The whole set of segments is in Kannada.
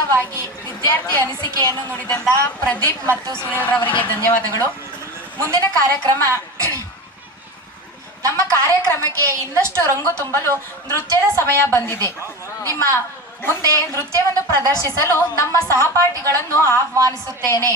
ಉದಾತ್ತವಾಗಿ ವಿದ್ಯಾರ್ಥಿ ಅನಿಸಿಕೆಯನ್ನು ನುಡಿದಂತಹ ಪ್ರದೀಪ್ ಮತ್ತು ಸುನಿಲ್ ರವರಿಗೆ ಧನ್ಯವಾದಗಳು. ಮುಂದಿನ ಕಾರ್ಯಕ್ರಮ, ನಮ್ಮ ಕಾರ್ಯಕ್ರಮಕ್ಕೆ ಇನ್ನಷ್ಟು ರಂಗು ತುಂಬಲು ನೃತ್ಯದ ಸಮಯ ಬಂದಿದೆ. ನಿಮ್ಮ ಮುಂದೆ ನೃತ್ಯವನ್ನು ಪ್ರದರ್ಶಿಸಲು ನಮ್ಮ ಸಹಪಾಠಿಗಳನ್ನು ಆಹ್ವಾನಿಸುತ್ತೇನೆ.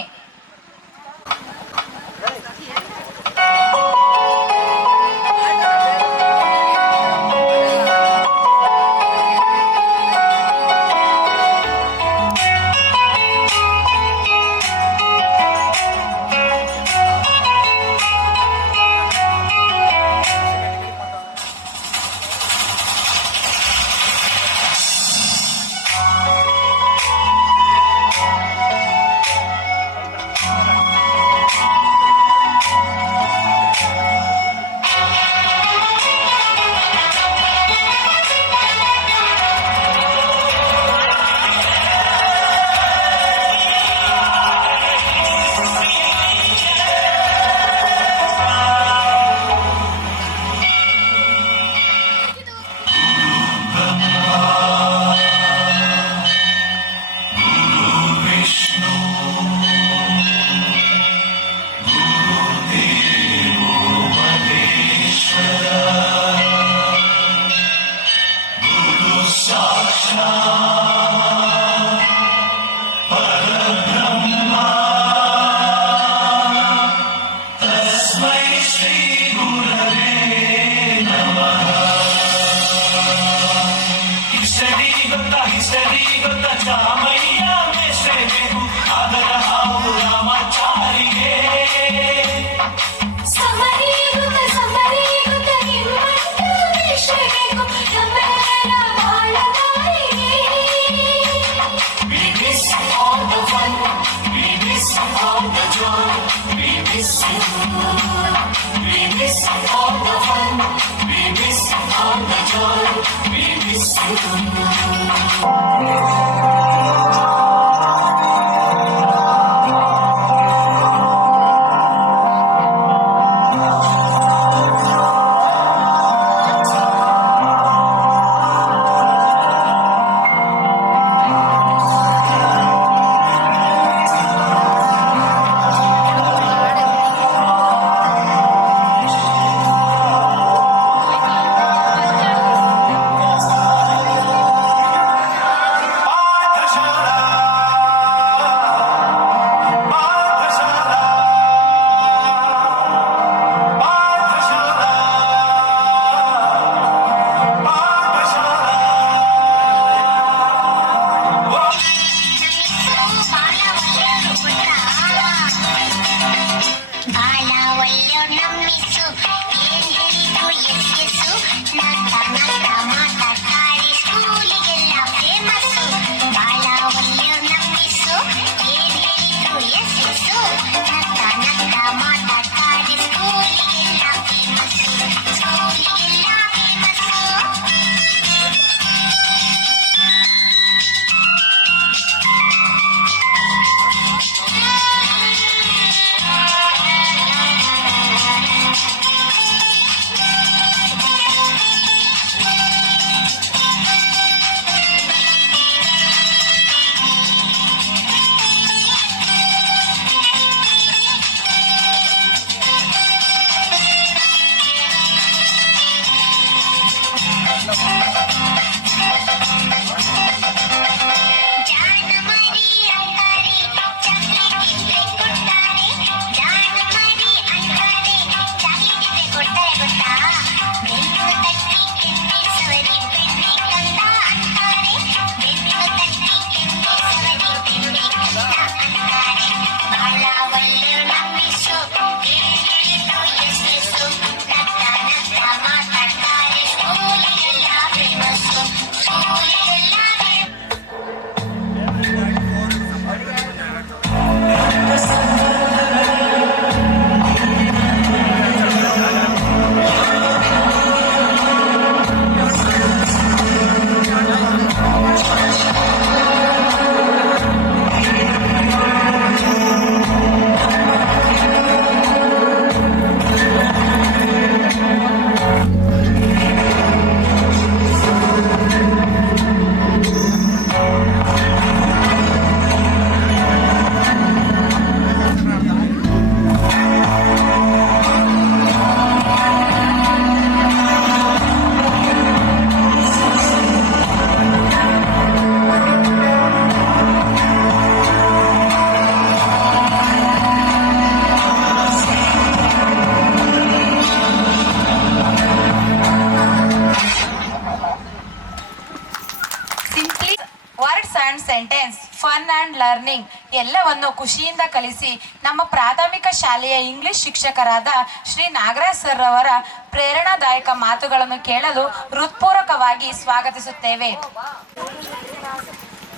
Words and sentence, fun and learning ಎಲ್ಲವನ್ನು ಖುಷಿಯಿಂದ ಕಲಿಸಿ ನಮ್ಮ ಪ್ರಾಥಮಿಕ ಶಾಲೆಯ ಇಂಗ್ಲಿಷ್ ಶಿಕ್ಷಕರಾದ ಶ್ರೀ ನಾಗರಾಜ್ ಸರ್ ಅವರ ಪ್ರೇರಣಾದಾಯಕ ಮಾತುಗಳನ್ನು ಕೇಳಲು ಹೃತ್ಪೂರ್ವಕವಾಗಿ ಸ್ವಾಗತಿಸುತ್ತೇವೆ.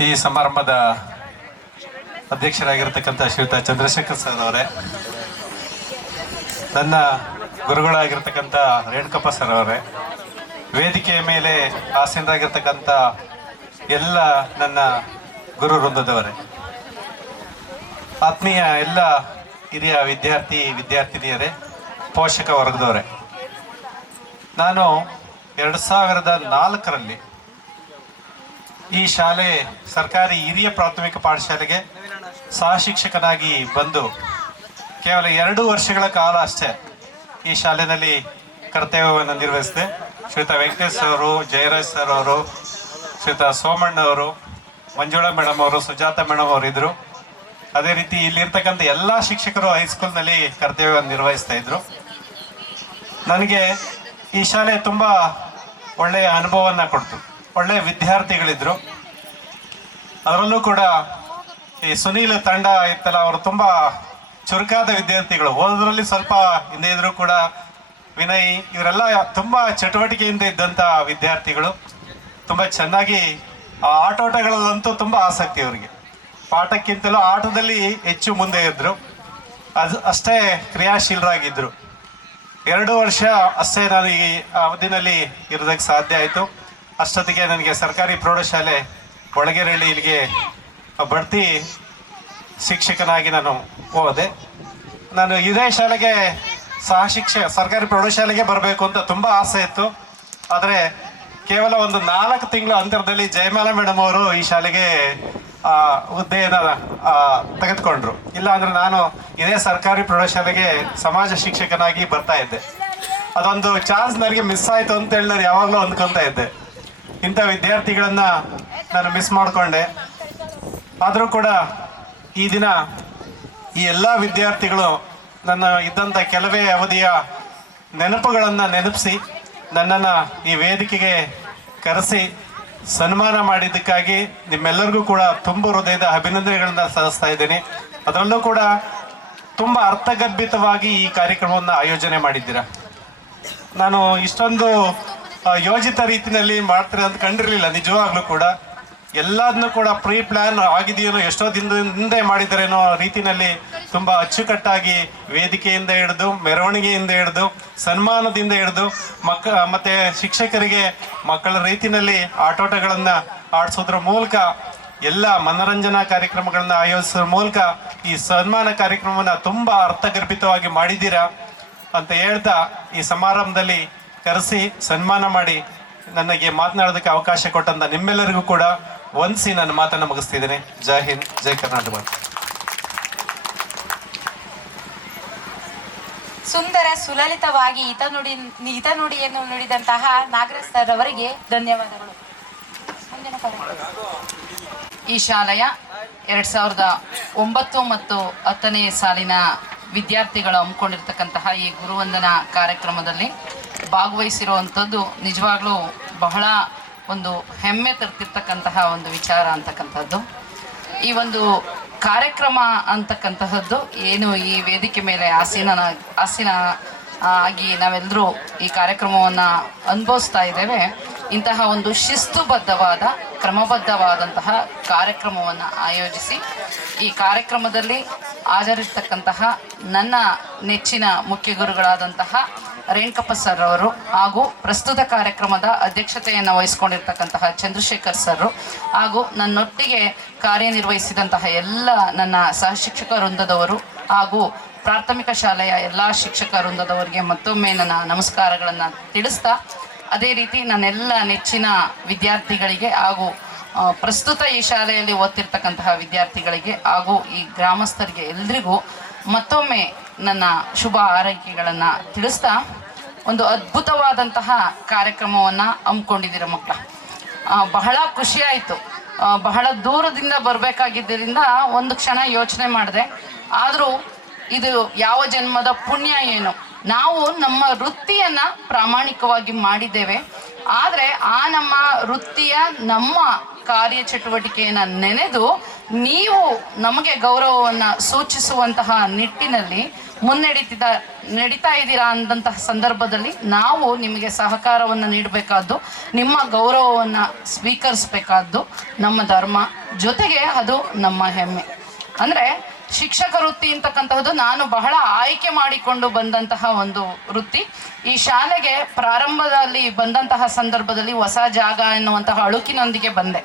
ಈ ಸಮಾರಂಭದ ಅಧ್ಯಕ್ಷರಾಗಿರ್ತಕ್ಕಂಥ ಶ್ರೀಯುತ ಚಂದ್ರಶೇಖರ್ ಸರ್ ಅವರೇ, ನನ್ನ ಗುರುಗಳಾಗಿರ್ತಕ್ಕಂಥ ರೇಣುಕಪ್ಪ ಸರ್ ಅವರೇ, ವೇದಿಕೆಯ ಮೇಲೆ ಆಸೀನರಾಗಿರ್ತಕ್ಕಂಥ ಎಲ್ಲ ನನ್ನ ಗುರು ವೃಂದದವರೇ, ಆತ್ಮೀಯ ಎಲ್ಲ ಹಿರಿಯ ವಿದ್ಯಾರ್ಥಿನಿಯರೇ, ಪೋಷಕ ವರ್ಗದವರೇ, ನಾನು 2004ರಲ್ಲಿ ಈ ಶಾಲೆ ಸರ್ಕಾರಿ ಹಿರಿಯ ಪ್ರಾಥಮಿಕ ಪಾಠಶಾಲೆಗೆ ಸಹ ಶಿಕ್ಷಕನಾಗಿ ಬಂದು ಕೇವಲ 2 ವರ್ಷಗಳ ಕಾಲ ಅಷ್ಟೇ ಈ ಶಾಲೆಯಲ್ಲಿ ಕರ್ತವ್ಯವನ್ನು ನಿರ್ವಹಿಸಿದೆ. ಶ್ರೀಯುತ ವೆಂಕಟೇಶ್ ಅವರು, ಜಯರಾಜ್ ಸರ್ ಅವರು, ಶ್ರೀಯುತ ಸೋಮಣ್ಣ ಅವರು, ಮಂಜುಳಾ ಮೇಡಮ್ ಅವರು, ಸುಜಾತ ಮೇಡಮ್ ಅವರು ಇದ್ದರು. ಅದೇ ರೀತಿ ಇಲ್ಲಿರ್ತಕ್ಕಂಥ ಎಲ್ಲ ಶಿಕ್ಷಕರು ಹೈಸ್ಕೂಲ್ನಲ್ಲಿ ಕರ್ತವ್ಯವನ್ನು ನಿರ್ವಹಿಸ್ತಾ ಇದ್ರು. ನನಗೆ ಈ ಶಾಲೆ ತುಂಬ ಒಳ್ಳೆಯ ಅನುಭವವನ್ನು ಕೊಡ್ತು. ಒಳ್ಳೆಯ ವಿದ್ಯಾರ್ಥಿಗಳಿದ್ರು. ಅದರಲ್ಲೂ ಕೂಡ ಈ ಸುನೀಲ್ ತಂಡ ಇತ್ತಲ್ಲ, ಅವರು ತುಂಬ ಚುರುಕಾದ ವಿದ್ಯಾರ್ಥಿಗಳು. ಓದೋದ್ರಲ್ಲಿ ಸ್ವಲ್ಪ ಹಿಂದೆ ಇದ್ರು ಕೂಡ ವಿನಯ್ ಇವರೆಲ್ಲ ತುಂಬ ಚಟುವಟಿಕೆಯಿಂದ ಇದ್ದಂಥ ವಿದ್ಯಾರ್ಥಿಗಳು. ತುಂಬ ಚೆನ್ನಾಗಿ ಆಟೋಟಗಳಲ್ಲಂತೂ ತುಂಬ ಆಸಕ್ತಿ ಅವರಿಗೆ. ಪಾಠಕ್ಕಿಂತಲೂ ಆಟದಲ್ಲಿ ಹೆಚ್ಚು ಮುಂದೆ ಇದ್ದರು. ಅಷ್ಟೇ ಕ್ರಿಯಾಶೀಲರಾಗಿದ್ದರು. 2 ವರ್ಷ ಅಷ್ಟೇ ನಾನು ಈ ಅವಧಿನಲ್ಲಿ ಇರೋದಕ್ಕೆ ಸಾಧ್ಯ ಆಯಿತು. ಅಷ್ಟೊತ್ತಿಗೆ ನನಗೆ ಸರ್ಕಾರಿ ಪ್ರೌಢಶಾಲೆ ಒಳಗೆರೆಹಳ್ಳಿ ಇಲ್ಲಿಗೆ ಬಡ್ತಿ ಶಿಕ್ಷಕನಾಗಿ ನಾನು ಹೋದೆ. ನಾನು ಇದೇ ಶಾಲೆಗೆ ಸರ್ಕಾರಿ ಪ್ರೌಢಶಾಲೆಗೆ ಬರಬೇಕು ಅಂತ ತುಂಬ ಆಸೆ ಇತ್ತು. ಆದರೆ ಕೇವಲ ಒಂದು 4 ತಿಂಗಳ ಅಂತರದಲ್ಲಿ ಜಯಮಾಲಾ ಮೇಡಮ್ ಅವರು ಈ ಶಾಲೆಗೆ ಹುದ್ದೆಯನ್ನು ತೆಗೆದುಕೊಂಡ್ರು. ಇಲ್ಲ ಅಂದರೆ ನಾನು ಇದೇ ಸರ್ಕಾರಿ ಪ್ರೌಢಶಾಲೆಗೆ ಸಮಾಜ ಶಿಕ್ಷಕನಾಗಿ ಬರ್ತಾ ಇದ್ದೆ. ಅದೊಂದು ಚಾನ್ಸ್ ನನಗೆ ಮಿಸ್ ಆಯಿತು ಅಂತೇಳಿ ನಾನು ಯಾವಾಗಲೂ ಅಂದ್ಕೊತಾ ಇದ್ದೆ. ಇಂಥ ವಿದ್ಯಾರ್ಥಿಗಳನ್ನು ನಾನು ಮಿಸ್ ಮಾಡಿಕೊಂಡೆ. ಆದರೂ ಕೂಡ ಈ ದಿನ ಈ ಎಲ್ಲ ವಿದ್ಯಾರ್ಥಿಗಳು ನನ್ನ ಇದ್ದಂಥ ಕೆಲವೇ ಅವಧಿಯ ನೆನಪುಗಳನ್ನು ನೆನಪಿಸಿ ನನ್ನನ್ನು ಈ ವೇದಿಕೆಗೆ ಕರೆಸಿ ಸನ್ಮಾನ ಮಾಡಿದ್ದಕ್ಕಾಗಿ ನಿಮ್ಮೆಲ್ಲರಿಗೂ ಕೂಡ ತುಂಬ ಹೃದಯದ ಅಭಿನಂದನೆಗಳನ್ನು ಸಲ್ಲಿಸ್ತಾ ಇದ್ದೀನಿ. ಅದರಲ್ಲೂ ಕೂಡ ತುಂಬ ಅರ್ಥಗರ್ಭಿತವಾಗಿ ಈ ಕಾರ್ಯಕ್ರಮವನ್ನು ಆಯೋಜನೆ ಮಾಡಿದ್ದೀರಾ. ನಾನು ಇಷ್ಟೊಂದು ಯೋಜಿತ ರೀತಿಯಲ್ಲಿ ಮಾಡ್ತಾರೆ ಅಂತ ಕಂಡಿರಲಿಲ್ಲ. ನಿಜವಾಗ್ಲೂ ಕೂಡ ಎಲ್ಲದನ್ನೂ ಕೂಡ ಪ್ರೀ ಪ್ಲ್ಯಾನ್ ಆಗಿದೆಯೇನೋ, ಎಷ್ಟೋ ಹಿಂದೆ ಮಾಡಿದ್ದಾರೇನೋ ರೀತಿಯಲ್ಲಿ ತುಂಬ ಅಚ್ಚುಕಟ್ಟಾಗಿ ವೇದಿಕೆಯಿಂದ ಹಿಡಿದು, ಮೆರವಣಿಗೆಯಿಂದ ಹಿಡಿದು, ಸನ್ಮಾನದಿಂದ ಹಿಡಿದು ಮತ್ತು ಶಿಕ್ಷಕರಿಗೆ ಮಕ್ಕಳ ರೀತಿಯಲ್ಲಿ ಆಟೋಟಗಳನ್ನು ಆಡಿಸೋದ್ರ ಮೂಲಕ, ಎಲ್ಲ ಮನರಂಜನಾ ಕಾರ್ಯಕ್ರಮಗಳನ್ನು ಆಯೋಜಿಸೋದ್ರ ಮೂಲಕ ಈ ಸನ್ಮಾನ ಕಾರ್ಯಕ್ರಮವನ್ನು ತುಂಬ ಅರ್ಥಗರ್ಭಿತವಾಗಿ ಮಾಡಿದ್ದೀರಾ ಅಂತ ಹೇಳ್ತಾ ಈ ಸಮಾರಂಭದಲ್ಲಿ ಕರೆಸಿ ಸನ್ಮಾನ ಮಾಡಿ ನನಗೆ ಮಾತನಾಡೋದಕ್ಕೆ ಅವಕಾಶ ಕೊಟ್ಟಂತ ನಿಮ್ಮೆಲ್ಲರಿಗೂ ಕೂಡ ವಂದಿಸಿ ನನ್ನ ಮಾತನ್ನು ಮುಗಿಸ್ತಿದ್ದೇನೆ. ಜೈ ಹಿಂದ್, ಜೈ ಕರ್ನಾಟಕ. ಸುಂದರ ಸುಲಲಿತವಾಗಿ ಹಿತನುಡಿಯನ್ನು ನುಡಿದಂತಹ ನಾಗರಾಜ್ ಸರ್ ಅವರಿಗೆ ಧನ್ಯವಾದಗಳು. ಈ ಶಾಲೆಯ 2009 ಮತ್ತು 10ನೇ ಸಾಲಿನ ವಿದ್ಯಾರ್ಥಿಗಳು ಹಮ್ಮಿಕೊಂಡಿರ್ತಕ್ಕಂತಹ ಈ ಗುರುವಂದನಾ ಕಾರ್ಯಕ್ರಮದಲ್ಲಿ ಭಾಗವಹಿಸಿರುವಂಥದ್ದು ನಿಜವಾಗ್ಲೂ ಬಹಳ ಒಂದು ಹೆಮ್ಮೆ ತರ್ತಿರ್ತಕ್ಕಂತಹ ಒಂದು ವಿಚಾರ ಅಂತಕ್ಕಂಥದ್ದು. ಈ ಒಂದು ಕಾರ್ಯಕ್ರಮ ಅಂತಕ್ಕಂತಹದ್ದು ಏನು ಈ ವೇದಿಕೆ ಮೇಲೆ ಆಸೀನ ಆಗಿ ನಾವೆಲ್ಲರೂ ಈ ಕಾರ್ಯಕ್ರಮವನ್ನು ಅನುಭವಿಸ್ತಾ ಇದ್ದೇವೆ. ಇಂತಹ ಒಂದು ಶಿಸ್ತುಬದ್ಧವಾದ ಕ್ರಮಬದ್ಧವಾದಂತಹ ಕಾರ್ಯಕ್ರಮವನ್ನು ಆಯೋಜಿಸಿ ಈ ಕಾರ್ಯಕ್ರಮದಲ್ಲಿ ಹಾಜರಿರ್ತಕ್ಕಂತಹ ನನ್ನ ನೆಚ್ಚಿನ ಮುಖ್ಯ ಗುರುಗಳಾದಂತಹ ರೇಣುಕಪ್ಪ ಸರ್ ಅವರು ಹಾಗೂ ಪ್ರಸ್ತುತ ಕಾರ್ಯಕ್ರಮದ ಅಧ್ಯಕ್ಷತೆಯನ್ನು ವಹಿಸಿಕೊಂಡಿರ್ತಕ್ಕಂತಹ ಚಂದ್ರಶೇಖರ್ ಸರ್ ಹಾಗೂ ನನ್ನೊಟ್ಟಿಗೆ ಕಾರ್ಯನಿರ್ವಹಿಸಿದಂತಹ ಎಲ್ಲ ನನ್ನ ಸಹಶಿಕ್ಷಕ ವೃಂದದವರು ಹಾಗೂ ಪ್ರಾಥಮಿಕ ಶಾಲೆಯ ಎಲ್ಲ ಶಿಕ್ಷಕ ವೃಂದದವರಿಗೆ ಮತ್ತೊಮ್ಮೆ ನನ್ನ ನಮಸ್ಕಾರಗಳನ್ನು ತಿಳಿಸ್ತಾ, ಅದೇ ರೀತಿ ನನ್ನೆಲ್ಲ ನೆಚ್ಚಿನ ವಿದ್ಯಾರ್ಥಿಗಳಿಗೆ ಹಾಗೂ ಪ್ರಸ್ತುತ ಈ ಶಾಲೆಯಲ್ಲಿ ಓದ್ತಿರ್ತಕ್ಕಂತಹ ವಿದ್ಯಾರ್ಥಿಗಳಿಗೆ ಹಾಗೂ ಈ ಗ್ರಾಮಸ್ಥರಿಗೆ ಎಲ್ರಿಗೂ ಮತ್ತೊಮ್ಮೆ ನನ್ನ ಶುಭ ಹಾರೈಕೆಗಳನ್ನು ತಿಳಿಸ್ತಾ, ಒಂದು ಅದ್ಭುತವಾದಂತಹ ಕಾರ್ಯಕ್ರಮವನ್ನು ಹಮ್ಮಿಕೊಂಡಿದ್ದೀರ ಮಕ್ಕಳ. ಬಹಳ ಖುಷಿಯಾಯಿತು. ಬಹಳ ದೂರದಿಂದ ಬರಬೇಕಾಗಿದ್ದರಿಂದ ಒಂದು ಕ್ಷಣ ಯೋಚನೆ ಮಾಡಿದೆ. ಆದರೂ ಇದು ಯಾವ ಜನ್ಮದ ಪುಣ್ಯ ಏನು, ನಾವು ನಮ್ಮ ವೃತ್ತಿಯನ್ನು ಪ್ರಾಮಾಣಿಕವಾಗಿ ಮಾಡಿದ್ದೇವೆ. ಆದರೆ ಆ ನಮ್ಮ ವೃತ್ತಿಯ ನಮ್ಮ ಕಾರ್ಯಚಟುವಟಿಕೆಯನ್ನು ನೆನೆದು ನೀವು ನಮಗೆ ಗೌರವವನ್ನು ಸೂಚಿಸುವಂತಹ ನಿಟ್ಟಿನಲ್ಲಿ ನಡೀತಾ ಇದ್ದೀರಾ ಅಂದಂತಹ ಸಂದರ್ಭದಲ್ಲಿ ನಾವು ನಿಮಗೆ ಸಹಕಾರವನ್ನು ನೀಡಬೇಕಾದ್ದು, ನಿಮ್ಮ ಗೌರವವನ್ನು ಸ್ವೀಕರಿಸಬೇಕಾದ್ದು ನಮ್ಮ ಧರ್ಮ, ಜೊತೆಗೆ ಅದು ನಮ್ಮ ಹೆಮ್ಮೆ. ಅಂದರೆ ಶಿಕ್ಷಕ ವೃತ್ತಿ ಅಂತಕ್ಕಂತಹದ್ದು ನಾನು ಬಹಳ ಆಯ್ಕೆ ಮಾಡಿಕೊಂಡು ಬಂದಂತಹ ಒಂದು ವೃತ್ತಿ. ಈ ಶಾಲೆಗೆ ಪ್ರಾರಂಭದಲ್ಲಿ ಬಂದಂತಹ ಸಂದರ್ಭದಲ್ಲಿ ಹೊಸ ಜಾಗ ಎನ್ನುವಂತಹ ಅಳುಕಿನೊಂದಿಗೆ ಬಂದೆ.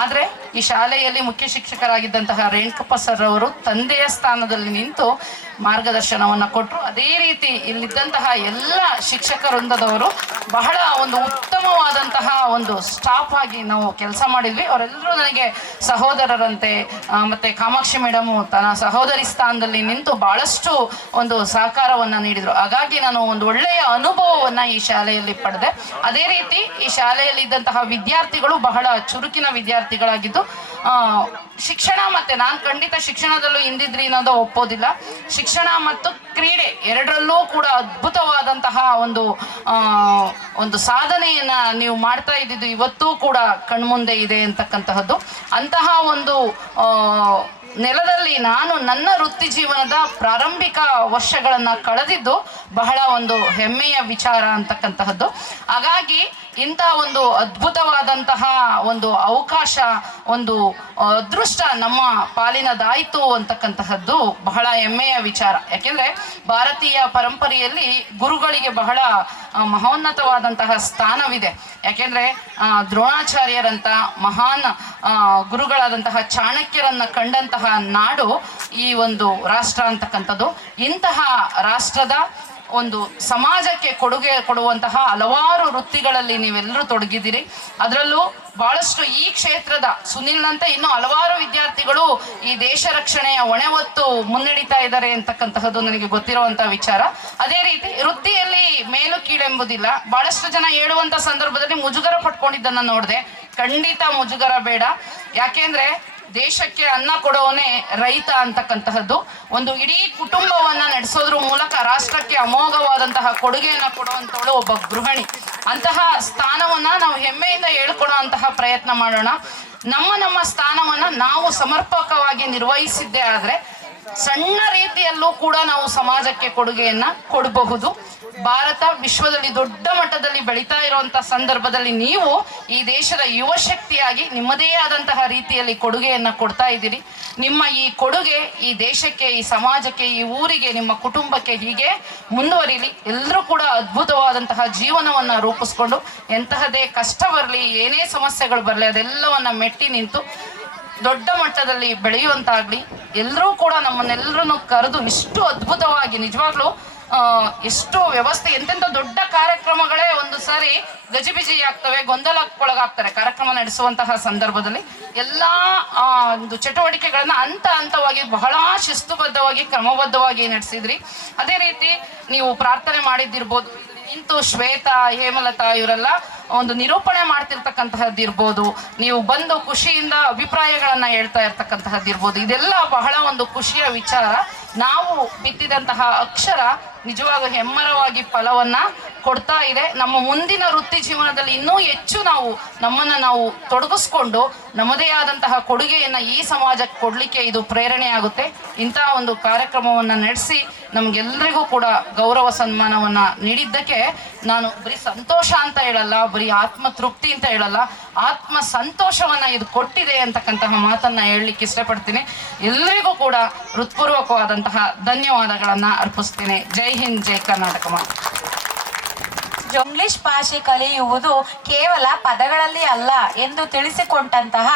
ಆದರೆ ಈ ಶಾಲೆಯಲ್ಲಿ ಮುಖ್ಯ ಶಿಕ್ಷಕರಾಗಿದ್ದಂತಹ ರೇಣುಕಪ್ಪ ಸರ್ ಅವರು ತಂದೆಯ ಸ್ಥಾನದಲ್ಲಿ ನಿಂತು ಮಾರ್ಗದರ್ಶನವನ್ನು ಕೊಟ್ಟರು. ಅದೇ ರೀತಿ ಇಲ್ಲಿದ್ದಂತಹ ಎಲ್ಲ ಶಿಕ್ಷಕ ವೃಂದದವರು ಬಹಳ ಒಂದು ಉತ್ತಮವಾದಂತಹ ಒಂದು ಸ್ಟಾಫ್ ಆಗಿ ನಾವು ಕೆಲಸ ಮಾಡಿದ್ವಿ. ಅವರೆಲ್ಲರೂ ನನಗೆ ಸಹೋದರರಂತೆ. ಮತ್ತೆ ಕಾಮಾಕ್ಷಿ ಮೇಡಮು ತನ್ನ ಸಹೋದರಿ ಸ್ಥಾನದಲ್ಲಿ ನಿಂತು ಬಹಳಷ್ಟು ಒಂದು ಸಹಕಾರವನ್ನು ನೀಡಿದರು. ಹಾಗಾಗಿ ನಾನು ಒಂದು ಒಳ್ಳೆಯ ಅನುಭವವನ್ನು ಈ ಶಾಲೆಯಲ್ಲಿ ಪಡೆದೆ. ಅದೇ ರೀತಿ ಈ ಶಾಲೆಯಲ್ಲಿ ಇದ್ದಂತಹ ವಿದ್ಯಾರ್ಥಿಗಳು ಬಹಳ ಚುರುಕಿನ ವಿದ್ಯಾರ್ಥಿಗಳಾಗಿದ್ದು, ಶಿಕ್ಷಣ ಮತ್ತೆ ನಾನು ಖಂಡಿತ ಶಿಕ್ಷಣದಲ್ಲೂ ಹಿಂದಿದ್ರಿ ಅನ್ನೋದು ಒಪ್ಪೋದಿಲ್ಲ. ಶಿಕ್ಷಣ ಮತ್ತು ಕ್ರೀಡೆ ಎರಡರಲ್ಲೂ ಕೂಡ ಅದ್ಭುತವಾದಂತಹ ಒಂದು ಸಾಧನೆಯನ್ನ ನೀವು ಮಾಡ್ತಾ ಇದ್ದಿದ್ದು ಇವತ್ತೂ ಕೂಡ ಕಣ್ಮುಂದೆ ಇದೆ ಅಂತಕ್ಕಂತಹದ್ದು. ಅಂತಹ ಒಂದು ನೆಲದಲ್ಲಿ ನಾನು ನನ್ನ ವೃತ್ತಿ ಜೀವನದ ಪ್ರಾರಂಭಿಕ ವರ್ಷಗಳನ್ನು ಕಳೆದಿದ್ದು ಬಹಳ ಒಂದು ಹೆಮ್ಮೆಯ ವಿಚಾರ ಅಂತಕ್ಕಂತಹದ್ದು. ಹಾಗಾಗಿ ಇಂಥ ಒಂದು ಅದ್ಭುತವಾದಂತಹ ಒಂದು ಅವಕಾಶ, ಒಂದು ಅದೃಷ್ಟ ನಮ್ಮ ಪಾಲಿನದಾಯಿತು ಅಂತಕ್ಕಂತಹದ್ದು ಬಹಳ ಹೆಮ್ಮೆಯ ವಿಚಾರ. ಯಾಕೆಂದ್ರೆ ಭಾರತೀಯ ಪರಂಪರೆಯಲ್ಲಿ ಗುರುಗಳಿಗೆ ಬಹಳ ಮಹೋನ್ನತವಾದಂತಹ ಸ್ಥಾನವಿದೆ. ಯಾಕೆಂದ್ರೆ ದ್ರೋಣಾಚಾರ್ಯರಂತ ಮಹಾನ್ ಗುರುಗಳಾದಂತಹ ಚಾಣಕ್ಯರನ್ನ ಕಂಡಂತಹ ನಾಡು ಈ ಒಂದು ರಾಷ್ಟ್ರ ಅಂತಕ್ಕಂಥದ್ದು. ಇಂತಹ ರಾಷ್ಟ್ರದ ಒಂದು ಸಮಾಜಕ್ಕೆ ಕೊಡುಗೆ ಕೊಡುವಂತಹ ಹಲವಾರು ವೃತ್ತಿಗಳಲ್ಲಿ ನೀವೆಲ್ಲರೂ ತೊಡಗಿದ್ದೀರಿ. ಅದರಲ್ಲೂ ಬಹಳಷ್ಟು ಈ ಕ್ಷೇತ್ರದ ಸುನಿಲ್ನಂತೆ ಇನ್ನೂ ಹಲವಾರು ವಿದ್ಯಾರ್ಥಿಗಳು ಈ ದೇಶ ರಕ್ಷಣೆಯ ಹೊಣೆ ಹೊತ್ತು ಮುನ್ನಡೀತಾ ಇದ್ದಾರೆ ಅಂತಕ್ಕಂತಹದ್ದು ನನಗೆ ಗೊತ್ತಿರುವಂತಹ ವಿಚಾರ. ಅದೇ ರೀತಿ ವೃತ್ತಿಯಲ್ಲಿ ಮೇಲು ಕೀಳೆಂಬುದಿಲ್ಲ. ಬಹಳಷ್ಟು ಜನ ಹೇಳುವಂತ ಸಂದರ್ಭದಲ್ಲಿ ಮುಜುಗರ ಪಟ್ಕೊಂಡಿದ್ದನ್ನ ನೋಡಿದೆ. ಖಂಡಿತ ಮುಜುಗರ ಬೇಡ. ಯಾಕೆಂದ್ರೆ ದೇಶಕ್ಕೆ ಅನ್ನ ಕೊಡೋನೇ ರೈತ ಅಂತಕ್ಕಂತಹದ್ದು. ಒಂದು ಇಡೀ ಕುಟುಂಬವನ್ನ ನಡೆಸೋದ್ರ ಮೂಲಕ ರಾಷ್ಟ್ರಕ್ಕೆ ಅಮೋಘವಾದಂತಹ ಕೊಡುಗೆಯನ್ನ ಕೊಡುವಂತವಳು ಒಬ್ಬ ಗೃಹಿಣಿ. ಅಂತಹ ಸ್ಥಾನವನ್ನ ನಾವು ಹೆಮ್ಮೆಯಿಂದ ಹೇಳ್ಕೊಡುವಂತಹ ಪ್ರಯತ್ನ ಮಾಡೋಣ. ನಮ್ಮ ಸ್ಥಾನವನ್ನ ನಾವು ಸಮರ್ಪಕವಾಗಿ ನಿರ್ವಹಿಸಿದ್ದೇ ಆದ್ರೆ ಸಣ್ಣ ರೀತಿಯಲ್ಲೂ ಕೂಡ ನಾವು ಸಮಾಜಕ್ಕೆ ಕೊಡುಗೆಯನ್ನ ಕೊಡಬಹುದು. ಭಾರತ ವಿಶ್ವದಲ್ಲಿ ದೊಡ್ಡ ಮಟ್ಟದಲ್ಲಿ ಬೆಳೀತಾ ಇರುವಂತಹ ಸಂದರ್ಭದಲ್ಲಿ ನೀವು ಈ ದೇಶದ ಯುವ ಶಕ್ತಿಯಾಗಿ ನಿಮ್ಮದೇ ಆದಂತಹ ರೀತಿಯಲ್ಲಿ ಕೊಡುಗೆಯನ್ನ ಕೊಡ್ತಾ ಇದ್ದೀರಿ. ನಿಮ್ಮ ಈ ಕೊಡುಗೆ ಈ ದೇಶಕ್ಕೆ, ಈ ಸಮಾಜಕ್ಕೆ, ಈ ಊರಿಗೆ, ನಿಮ್ಮ ಕುಟುಂಬಕ್ಕೆ ಹೀಗೆ ಮುಂದುವರಿಲಿ. ಎಲ್ಲರೂ ಕೂಡ ಅದ್ಭುತವಾದಂತಹ ಜೀವನವನ್ನ ರೂಪಿಸ್ಕೊಂಡು ಎಂತಹದೇ ಕಷ್ಟ ಬರಲಿ, ಏನೇ ಸಮಸ್ಯೆಗಳು ಬರಲಿ, ಅದೆಲ್ಲವನ್ನ ಮೆಟ್ಟಿ ನಿಂತು ದೊಡ್ಡ ಮಟ್ಟದಲ್ಲಿ ಬೆಳೆಯುವಂತಾಗ್ಲಿ. ಎಲ್ಲರೂ ಕೂಡ ನಮ್ಮನ್ನೆಲ್ಲರನ್ನು ಕರೆದು ಇಷ್ಟು ಅದ್ಭುತವಾಗಿ ನಿಜವಾಗ್ಲೂ ಎಷ್ಟು ವ್ಯವಸ್ಥೆ, ಎಂತೆಂಥ ದೊಡ್ಡ ಕಾರ್ಯಕ್ರಮಗಳೇ ಒಂದು ಸಾರಿ ಗಜಿಬಿಜಿ ಆಗ್ತವೆ, ಗೊಂದಲಕ್ಕೊಳಗಾಗ್ತಾರೆ ಕಾರ್ಯಕ್ರಮ ನಡೆಸುವಂತಹ ಸಂದರ್ಭದಲ್ಲಿ. ಎಲ್ಲ ಒಂದು ಚಟುವಟಿಕೆಗಳನ್ನ ಹಂತವಾಗಿ ಬಹಳ ಶಿಸ್ತುಬದ್ಧವಾಗಿ ಕ್ರಮಬದ್ಧವಾಗಿ ನಡೆಸಿದ್ರಿ. ಅದೇ ರೀತಿ ನೀವು ಪ್ರಾರ್ಥನೆ ಮಾಡಿದ್ದಿರ್ಬೋದು, ಇಂತು ಶ್ವೇತಾ, ಹೇಮಲತಾ ಇವರೆಲ್ಲ ಒಂದು ನಿರೂಪಣೆ ಮಾಡ್ತಿರ್ತಕ್ಕಂತಹದ್ದಿರ್ಬೋದು, ನೀವು ಬಂದು ಖುಷಿಯಿಂದ ಅಭಿಪ್ರಾಯಗಳನ್ನ ಹೇಳ್ತಾ ಇರ್ತಕ್ಕಂತಹದ್ದಿರ್ಬೋದು, ಇದೆಲ್ಲ ಬಹಳ ಒಂದು ಖುಷಿಯ ವಿಚಾರ. ನಾವು ಬಿತ್ತಿದಂತಹ ಅಕ್ಷರ ನಿಜವಾಗ ಹೆಮ್ಮರವಾಗಿ ಫಲವನ್ನ ಕೊಡ್ತಾ ಇದೆ. ನಮ್ಮ ಮುಂದಿನ ವೃತ್ತಿ ಜೀವನದಲ್ಲಿ ಇನ್ನೂ ಹೆಚ್ಚು ನಮ್ಮನ್ನ ನಾವು ತೊಡಗಿಸ್ಕೊಂಡು ನಮ್ಮದೇ ಆದಂತಹ ಕೊಡುಗೆಯನ್ನ ಈ ಸಮಾಜಕ್ಕೆ ಕೊಡ್ಲಿಕ್ಕೆ ಇದು ಪ್ರೇರಣೆ ಆಗುತ್ತೆ. ಇಂತಹ ಒಂದು ಕಾರ್ಯಕ್ರಮವನ್ನ ನಡೆಸಿ ನಮ್ಗೆಲ್ಲರಿಗೂ ಕೂಡ ಗೌರವ ಸನ್ಮಾನವನ್ನ ನೀಡಿದ್ದಕ್ಕೆ ನಾನು ಬರೀ ಸಂತೋಷ ಅಂತ ಹೇಳಲ್ಲ, ಬರೀ ಆತ್ಮ ತೃಪ್ತಿ ಅಂತ ಹೇಳಲ್ಲ, ಆತ್ಮ ಸಂತೋಷವನ್ನ ಇದು ಕೊಟ್ಟಿದೆ ಅಂತಕ್ಕಂತಹ ಮಾತನ್ನ ಹೇಳಲಿಕ್ಕೆ ಇಷ್ಟಪಡ್ತೀನಿ. ಎಲ್ಲರಿಗೂ ಕೂಡ ಹೃತ್ಪೂರ್ವಕವಾದಂತಹ ಧನ್ಯವಾದಗಳನ್ನ ಅರ್ಪಿಸ್ತೀನಿ. ಜೈ ಹಿಂದ್, ಜೈ ಕರ್ನಾಟಕ. ಇಂಗ್ಲಿಷ್ ಭಾಷೆ ಕಲಿಯುವುದು ಕೇವಲ ಪದಗಳಲ್ಲಿ ಅಲ್ಲ ಎಂದು ತಿಳಿಸಿಕೊಂಡಂತಹ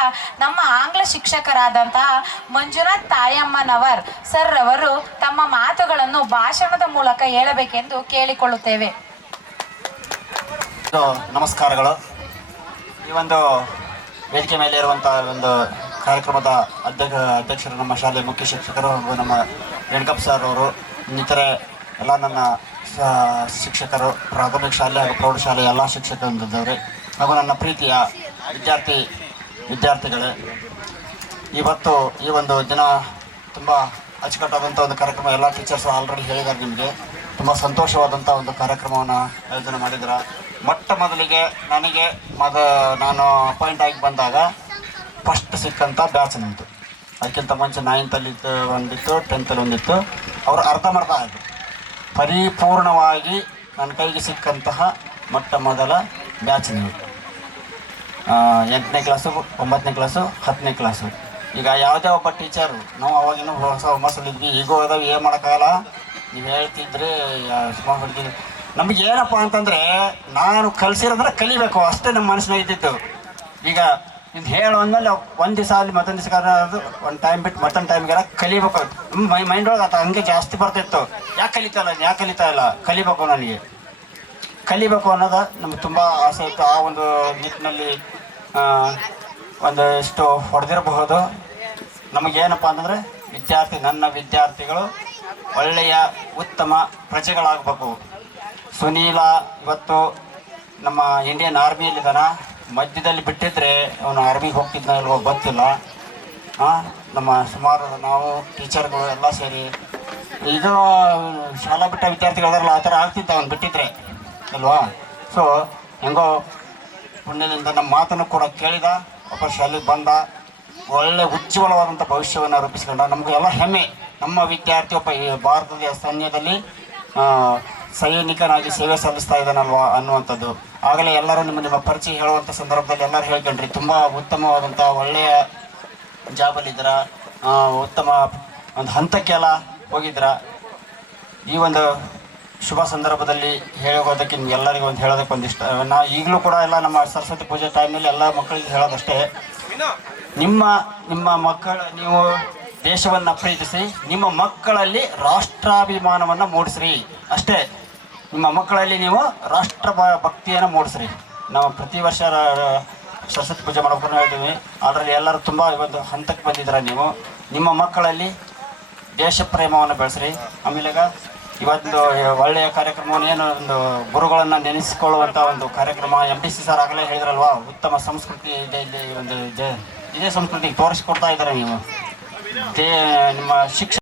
ನಮ್ಮ ಆಂಗ್ಲ ಶಿಕ್ಷಕರಾದಂತಹ ಮಂಜುನಾಥ್ ತಾಯಮ್ಮನವರ್ ಸರ್ ಅವರು ತಮ್ಮ ಮಾತುಗಳನ್ನು ಭಾಷಣದ ಮೂಲಕ ಹೇಳಬೇಕೆಂದು ಕೇಳಿಕೊಳ್ಳುತ್ತೇವೆ. ನಮಸ್ಕಾರಗಳು. ಈ ಒಂದು ವೇದಿಕೆ ಮೇಲೆ ಇರುವಂತಹ ಒಂದು ಕಾರ್ಯಕ್ರಮದ ಅಧ್ಯಕ್ಷರು ನಮ್ಮ ಶಾಲೆಯ ಮುಖ್ಯ ಶಿಕ್ಷಕರು ಹಾಗೂ ನಮ್ಮ ರೇಣುಕಪ್ಪ ಸರ್ ಅವರು, ಇನ್ನಿತರೆ ಎಲ್ಲ ನನ್ನ ಶಿಕ್ಷಕರು, ಪ್ರಾಥಮಿಕ ಶಾಲೆ ಹಾಗೂ ಪ್ರೌಢಶಾಲೆಯ ಎಲ್ಲ ಶಿಕ್ಷಕರಿದ್ದವರೇ ಹಾಗೂ ನನ್ನ ಪ್ರೀತಿಯ ವಿದ್ಯಾರ್ಥಿಗಳೇ, ಇವತ್ತು ಈ ಒಂದು ದಿನ ತುಂಬ ಅಚ್ಚುಕಟ್ಟಾದಂಥ ಒಂದು ಕಾರ್ಯಕ್ರಮ. ಎಲ್ಲ ಟೀಚರ್ಸು ಆಲ್ರೆಡಿ ಹೇಳಿದ್ದಾರೆ. ನಿಮಗೆ ತುಂಬ ಸಂತೋಷವಾದಂಥ ಒಂದು ಕಾರ್ಯಕ್ರಮವನ್ನು ಆಯೋಜನೆ ಮಾಡಿದ್ರೆ ಮೊಟ್ಟ ಮೊದಲಿಗೆ ನಾನು ಅಪಾಯಿಂಟ್ ಆಗಿ ಬಂದಾಗ ಫಸ್ಟ್ ಸಿಕ್ಕಂಥ ಬ್ಯಾಚ್ ನಿಮ್ಮದು. ಅದಕ್ಕಿಂತ ಮುಂಚೆ 9th ಒಂದಿತ್ತು, 10th ಒಂದಿತ್ತು. ಅವರು ಅರ್ಧಂಬರ್ಧ ಆಯಿತು. ಪರಿಪೂರ್ಣವಾಗಿ ನನ್ನ ಕೈಗೆ ಸಿಕ್ಕಂತಹ ಮೊಟ್ಟ ಮೊದಲ ಬ್ಯಾಚ್ ನೀವು. 8ನೇ ಕ್ಲಾಸು, 9ನೇ ಕ್ಲಾಸು, 10ನೇ ಕ್ಲಾಸು. ಈಗ ಯಾವುದೇ ಒಬ್ಬ ಟೀಚರು, ನಾವು ಅವಾಗಿನ್ನೂ ಹೊಸಲಿದ್ವಿ, ಈಗೂ ಅದಾವೆ, ಏನು ಮಾಡೋಕ್ಕಾಗಲ್ಲ. ನೀವು ಹೇಳ್ತಿದ್ರೆ ಸುಮಾರು ಹೊಡ್ತಿದ್ವಿ. ನಮಗೆ ಏನಪ್ಪ ಅಂತಂದರೆ, ನಾನು ಕಲಿಸಿರೋದ್ರೆ ಕಲಿಬೇಕು ಅಷ್ಟೇ ನಮ್ಮ ಮನಸ್ಸಿನಾಗ ಇದ್ದಿತ್ತು. ಈಗ ಇದು ಹೇಳು ಅಂದಮೇಲೆ ಒಂದು ದಿವಸ ಅಲ್ಲಿ ಮತ್ತೊಂದು ದಿವಸ ಅದು ಒಂದು ಟೈಮ್ ಬಿಟ್ಟು ಮತ್ತೊಂದು ಟೈಮ್ಗೆಲ್ಲ ಕಲಿಬೇಕು. ನಮ್ಮ ಮೈಂಡ್ ಒಳಗೆ ಅದು ಹಂಗೆ ಜಾಸ್ತಿ ಬರ್ತಿತ್ತು. ಯಾಕೆ ಕಲಿತಾ ಇಲ್ಲ ಕಲಿಬೇಕು, ನನಗೆ ಕಲಿಬೇಕು ಅನ್ನೋದು ನಮ್ಗೆ ತುಂಬ ಆಸೆ ಇತ್ತು. ಆ ಒಂದು ನಿಟ್ಟಿನಲ್ಲಿ ಒಂದಷ್ಟು ಹೊಡೆದಿರಬಹುದು. ನಮಗೇನಪ್ಪ ಅಂತಂದರೆ ನನ್ನ ವಿದ್ಯಾರ್ಥಿಗಳು ಒಳ್ಳೆಯ ಉತ್ತಮ ಪ್ರಜೆಗಳಾಗಬೇಕು. ಸುನೀಲ ಇವತ್ತು ನಮ್ಮ ಇಂಡಿಯನ್ ಆರ್ಮಿಯಲ್ಲಿದ್ದಾನ. ಮಧ್ಯದಲ್ಲಿ ಬಿಟ್ಟಿದ್ರೆ ಅವನು ಆರ್ಮಿಗೆ ಹೋಗ್ತಿದ್ನ ಇಲ್ವೋ ಗೊತ್ತಿಲ್ಲ. ನಮ್ಮ ಸುಮಾರು ನಾವು ಟೀಚರ್ಗಳು ಎಲ್ಲ ಸೇರಿ ಇದು ಶಾಲಾ ಬಿಟ್ಟ ವಿದ್ಯಾರ್ಥಿಗಳಲ್ಲ, ಆ ಥರ ಆಗ್ತಿದ್ದ ಅವ್ನು ಬಿಟ್ಟಿದ್ರೆ ಅಲ್ವಾ. ಸೊ ಹೆಂಗೋ ಪುಣ್ಯದಿಂದ ನಮ್ಮ ಮಾತನ್ನು ಕೂಡ ಕೇಳಿದ, ವಾಪಸ್ ಶಾಲೆಗೆ ಬಂದ, ಒಳ್ಳೆ ಉಜ್ವಲವಾದಂಥ ಭವಿಷ್ಯವನ್ನು ರೂಪಿಸ್ಕೊಂಡ. ನಮಗೆಲ್ಲ ಹೆಮ್ಮೆ, ನಮ್ಮ ವಿದ್ಯಾರ್ಥಿ ಒಬ್ಬ ಈ ಭಾರತದ ಸೈನ್ಯದಲ್ಲಿ ಸೈನಿಕನಾಗಿ ಸೇವೆ ಸಲ್ಲಿಸ್ತಾ ಇದ್ದಾನಲ್ವಾ ಅನ್ನುವಂಥದ್ದು. ಆಗಲೇ ಎಲ್ಲರೂ ನಿಮ್ಮ ಪರಿಚಯ ಹೇಳುವಂಥ ಸಂದರ್ಭದಲ್ಲಿ ಎಲ್ಲರೂ ಹೇಳ್ಕೊಂಡ್ರಿ, ತುಂಬ ಉತ್ತಮವಾದಂಥ ಒಳ್ಳೆಯ ಜಾಬಲ್ಲಿದ್ದೀರ, ಉತ್ತಮ ಒಂದು ಹಂತಕ್ಕೆಲ್ಲ ಹೋಗಿದ್ದೀರ. ಈ ಒಂದು ಶುಭ ಸಂದರ್ಭದಲ್ಲಿ ಹೇಳೋದಕ್ಕೆ ನಿಮ್ಗೆಲ್ಲರಿಗೂ ಒಂದು ಹೇಳೋದಕ್ಕೆ ಒಂದಿಷ್ಟ. ಈಗಲೂ ಕೂಡ ಎಲ್ಲ ನಮ್ಮ ಸರಸ್ವತಿ ಪೂಜೆ ಟೈಮ್ನಲ್ಲಿ ಎಲ್ಲ ಮಕ್ಕಳಿಗೆ ಹೇಳೋದಷ್ಟೇ, ನಿಮ್ಮ ಮಕ್ಕಳ ನೀವು ದೇಶವನ್ನು ಪ್ರೀತಿಸಿ, ನಿಮ್ಮ ಮಕ್ಕಳಲ್ಲಿ ರಾಷ್ಟ್ರಾಭಿಮಾನವನ್ನು ಮೂಡಿಸ್ರಿ ಅಷ್ಟೇ. ನಿಮ್ಮ ಮಕ್ಕಳಲ್ಲಿ ನೀವು ರಾಷ್ಟ್ರ ಭಕ್ತಿಯನ್ನು ಮೂಡಿಸ್ರಿ. ನಾವು ಪ್ರತಿ ವರ್ಷ ಸರಸ್ವತಿ ಪೂಜೆ ಮಾಡ್ಕೊಂಡು ಹೇಳ್ತೀವಿ. ಅದರಲ್ಲಿ ಎಲ್ಲರೂ ತುಂಬ ಒಂದು ಹಂತಕ್ಕೆ ಬಂದಿದ್ದೀರ. ನೀವು ನಿಮ್ಮ ಮಕ್ಕಳಲ್ಲಿ ದೇಶ ಪ್ರೇಮವನ್ನು ಬೆಳೆಸ್ರಿ. ಆಮೇಲೆ ಇವತ್ತು ಒಳ್ಳೆಯ ಕಾರ್ಯಕ್ರಮವನ್ನು ಏನು ಒಂದು ಗುರುಗಳನ್ನು ನೆನೆಸಿಕೊಳ್ಳುವಂಥ ಒಂದು ಕಾರ್ಯಕ್ರಮ MDC ಸರ್ ಆಗಲೇ ಹೇಳಿದ್ರಲ್ವಾ, ಉತ್ತಮ ಸಂಸ್ಕೃತಿ ಇದೆ, ಇಲ್ಲಿ ಒಂದು ಇದೇ ಸಂಸ್ಕೃತಿಗೆ ತೋರಿಸ್ಕೊಡ್ತಾ ಇದ್ದಾರೆ ನೀವು. ನಿಮ್ಮ ಶಿಕ್ಷಣ